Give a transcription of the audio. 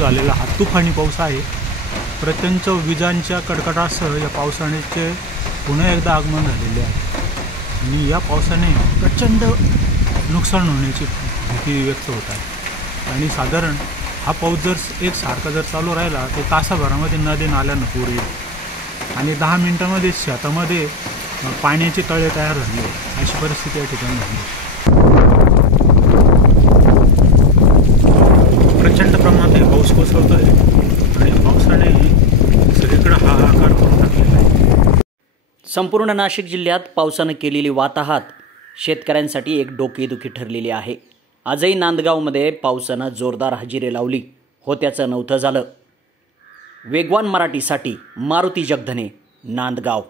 झालेला हा तुफानी पाऊस आहे। प्रचंड विजांच्या कडकडाटासह या पावसाचे पुन्हा एकदा आगमन झालेले आहे आणि या पावसाने प्रचंड नुकसान होण्याची भीती व्यक्त होत आहे। आणि साधारण हा पाऊस जर एकसारखा जर चालू राहिला तर तासाभरामध्ये नदी नाल्यांना पूर येईल आणि 10 मिनिटांमध्ये शेतामध्ये पाण्याचे तळे तयार झाले अशी परिस्थिती या ठिकाणी झाली। प्रचंड प्रमाणात पाऊस कोसळतोय आणि पावसाने सगळीकडे हाहाकार करून टाकलेला आहे। संपूर्ण नाशिक जिल्ह्यात पावसानं केलेली वाताहत शेतकऱ्यांसाठी एक डोकेदुखी ठरलेली आहे। आजही नांदगावमध्ये पावसानं जोरदार हजेरी लावली, होत्याचं नव्हतं झालं। वेगवान मराठीसाठी मारुती जगधने, नांदगाव।